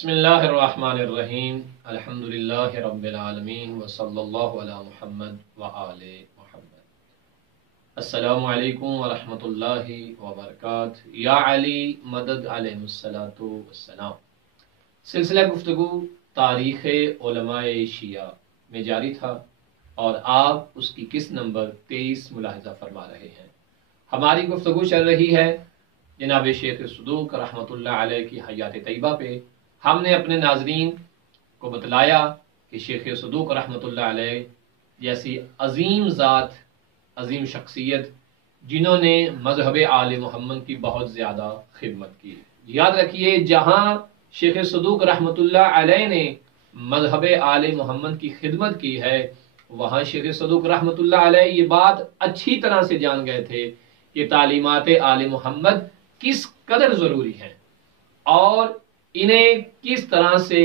बिस्मिल्लाहिर्रहमानिर्रहीम अल्हम्दुलिल्लाहि रब्बिल आलमीन व सल्लल्लाहु अला मुहम्मद व आले मुहम्मद। अस्सलामु अलैकुम व रहमतुल्लाहि व बरकातहू। या अली मदद अलैहिस्सलातु वस्सलाम। सिलसिला गुफ्तगू तारीख़ उलमाए शिया में जारी था और आप उसकी किस्त नंबर 23 मुलाहिज़ा फरमा रहे हैं। हमारी गुफ्तगू चल रही है जनाब शेख सदूक रहमतुल्लाह अलैह की हयात तैयबा पे। हमने अपने नाजरीन को बतलाया कि शेख सदूक रहमतुल्लाह अलैह जैसी अजीम ज़ात, अजीम शख्सियत जिन्होंने मजहब आले मोहम्मद की बहुत ज़्यादा खिदमत की। याद रखिए, जहाँ शेख सदूक रहमतुल्लाह अलैह ने मजहब आले मोहम्मद की खिदमत की है, वहाँ शेख सदूक रहमतुल्लाह अलैह ये बात अच्छी तरह से जान गए थे कि तालीमात आले मोहम्मद किस कदर ज़रूरी हैं और इन्हें किस तरह से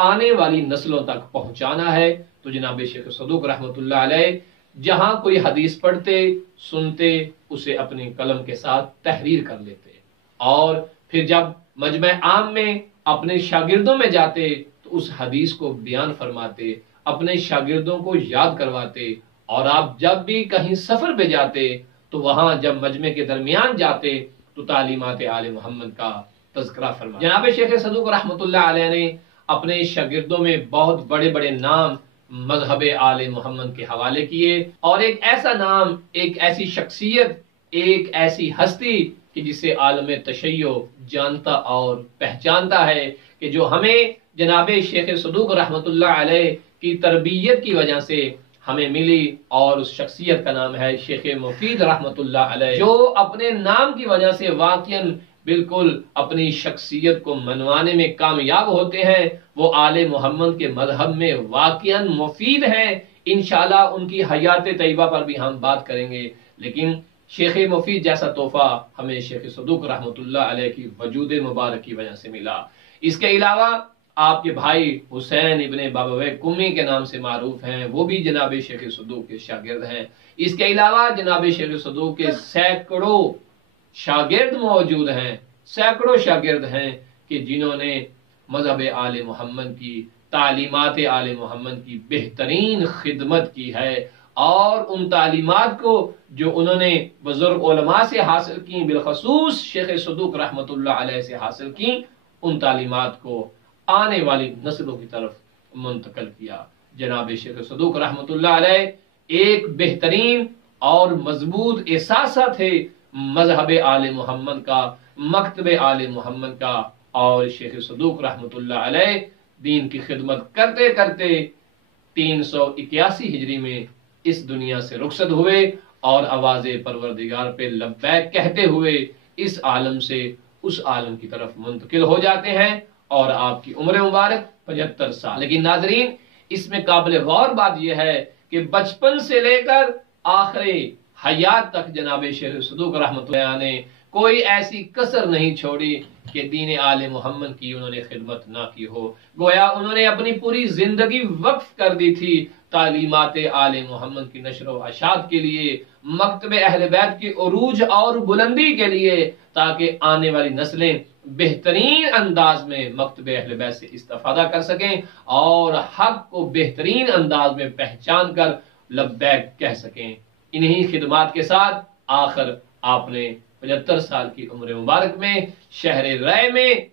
आने वाली नस्लों तक पहुंचाना है। तो जनाब शेख सदूक रहमतुल्लाह अलैह जहां कोई हदीस पढ़ते सुनते उसे अपने कलम के साथ तहरीर कर लेते और फिर जब मजमे आम में अपने शागिर्दों में जाते तो उस हदीस को बयान फरमाते, अपने शागिर्दों को याद करवाते। और आप जब भी कहीं सफर पे जाते तो वहां जब मजमे के दरमियान जाते तो तालीमात आले मोहम्मद का तज़किरा फरमा। जनाब शेख सदूक रहमतुल्लाह अलैह ने अपने शागिर्दों में बहुत बड़े बड़े नाम मजहब आले मोहम्मद के हवाले किए और एक ऐसा नाम, एक ऐसी शख्सियत, एक ऐसी हस्ती कि जिसे आलम तशय्यो जानता और पहचानता है कि जो हमें जनाब शेख सदूक रहमतुल्लाह अलैह की तरबियत की वजह से हमें मिली और उस शख्सियत का नाम है शेख मुफीद रहमतुल्लाह अलैह, जो अपने नाम की वजह से वाक़ियन बिल्कुल अपनी शख्सियत को मनवाने में कामयाब होते हैं। वो आले मोहम्मद के मजहब में वाक़ियन मुफीद हैं। इंशाअल्लाह उनकी हयात तैयबा पर भी हम बात करेंगे, लेकिन शेख मुफीद जैसा तोहफा हमें शेख सदूक रहमतुल्लाह अलैह की वजूद मुबारक की वजह से मिला। इसके अलावा आपके भाई हुसैन इब्ने बाबा कुम्मी के नाम से मारूफ हैं, वो भी जनाब शेख सदूक के शागिर्द हैं। इसके अलावा जनाब शेख सदूक के सैकड़ों शागिर्द मौजूद हैं, सैकड़ों शागिर्द हैं कि जिन्होंने मजहब आले मोहम्मद की, तालीमात आले मोहम्मद की बेहतरीन खिदमत की है और उन तालीमात को जो उन्होंने बुजुर्ग उलमा से हासिल की, बिलखसूस शेख सदूक रहमतुल्लाह अलैह से हासिल की, उन तालीमात को आने वाली नस्लों की तरफ मुंतकिल किया। जनाब शेख सदूक रहमतुल्लाह अलैह एक बेहतरीन और मजबूत एहसासा थे मजहब आले मोहम्मद का, मकतब आले मोहम्मद का। और शेख सदूक रहमतुल्लाह अलैह दीन की खिदमत करते करते 381 हिजरी में इस दुनिया से रुखसत हुए और आवाज़े परवरदिगार पे लब्बैक कहते हुए इस आलम से उस आलम की तरफ मुंतकिल हो जाते हैं और आपकी उम्र मुबारक 75 साल। लेकिन नाजरीन, इसमें काबिल गौर बात यह है कि बचपन से लेकर आखिरी हयात तक जनाब शेख सदूक रहमतुल्लाह ने कोई ऐसी कसर नहीं छोड़ी कि दीन आले मोहम्मद की उन्होंने खिदमत ना की हो। गोया उन्होंने अपनी पूरी जिंदगी वक्फ कर दी थी तालीमात आले मोहम्मद की नशर व अशात के लिए, मकतब अहले बैत की उरूज और बुलंदी के लिए, ताकि आने वाली नस्लें बेहतरीन अंदाज में मकतब अहले बैत से इस्तिफादा कर सकें और हक को बेहतरीन अंदाज में पहचान कर लब्बैक कह सकें। इन्हीं खिदमात के साथ आखिर आपने 75 साल की उम्र मुबारक में शहर रय में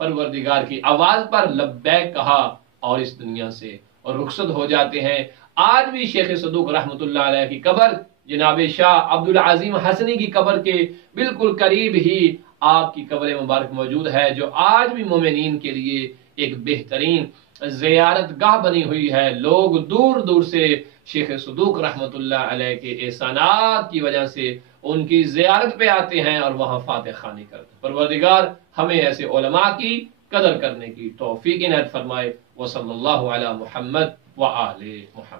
परवरदिगार की आवाज पर लब्बैक कहा और इस दुनिया से और रुखसत हो जाते हैं। आज भी शेख सदूक रहमतुल्लाह अलैह की कब्र जनाब शाह अब्दुल अजीम हसनी की कब्र के बिल्कुल करीब ही आपकी कब्र मुबारक मौजूद है, जो आज भी मोमिनीन के लिए एक बेहतरीन ज़ियारत गाह बनी हुई है। लोग दूर दूर से शेख सदूक रहमतुल्लाह अलैह के एहसानात की वजह से उनकी ज़ियारत पे आते हैं और वहाँ फातिह खानी करते हैं। परवरदिगार हमें ऐसे उलमा की कदर करने की तौफीक इनायत फरमाए। व सल्लल्लाहु अला मुहम्मद व आले मुहम्मद।